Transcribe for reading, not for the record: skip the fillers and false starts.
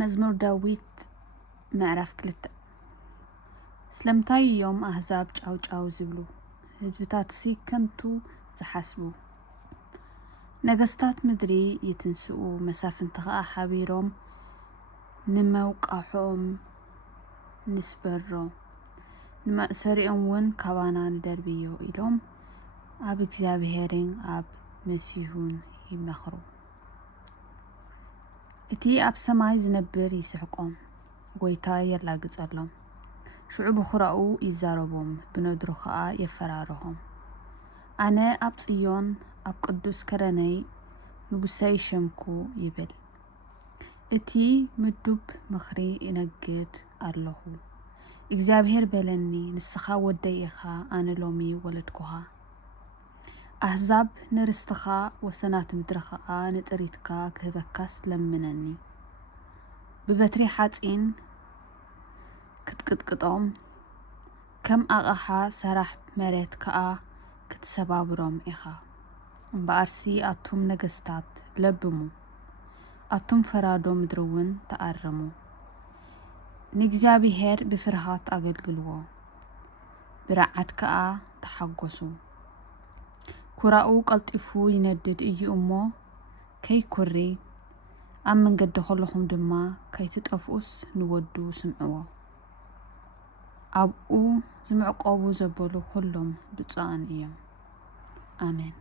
መዝሙር ዳዊት ምዕራፍ 2 ስለምታይ ዮም አሕዛብ ጫው ዝብሉ ህዝብታት ከንቱ ዝሓስቡ ነገስታት ምድሪ ይትንስኡ መሳፍንቲ ኸኣ ሓቢሮም ንመውቃሖም ንስበሮ ንመእሰሪኦም ውን ካባና ንደርብዮ ኢሎም ኣብ እግዚአብሔርን ኣብ መሲሁን ይመኽሩ። እቲ ኣብ ሰማይ ዝነብር ይስሕቆም ጎይታ የላግጸሎም ሽዑ ብኹራኡ ይዛረቦም ብነድሩ ኸኣ የፈራርሆም። ኣነ ኣብ ጽዮን ኣብ ቅዱስ ከረነይ ንጉሰይ ሸምኩ ይብል። እቲ ምዱብ ምኽሪ ይነግድ ኣለኹ እግዚአብሔር በለኒ ንስኻ ወደይ ኢኻ ኣነ ሎሚ ወለድኩኻ። ኣሕዛብ ንርስትኻ ወሰናት ምድሪ ኸኣ ንጥሪትካ ክህበካስ ለምነኒ። ብበትሪ ሓጺን ክትቅጥቅጦም ከም ኣቕሓ ሰራሕ መሬት ከኣ ክትሰባብሮም ኢኻ። እምበኣርሲ ኣቱም ነገስታት ለብሙ ኣቱም ፈራዶ ምድሪውን ተኣረሙ። ንእግዚአብሔር ብፍርሃት ኣገልግልዎ ብርዓት ከኣ ተሓጐሱ። ኩራኡ ቀልጢፉ ይነድድ እዩ እሞ ከይኩሪ ኣብ መንገዲ ኸለኹም ድማ ከይትጠፍኡስ ንወዱ ስምዕዎ። ኣብኡ ዝምዕቆቡ ዘበሉ ኩሎም ብፁዓን እዮም። ኣሜን።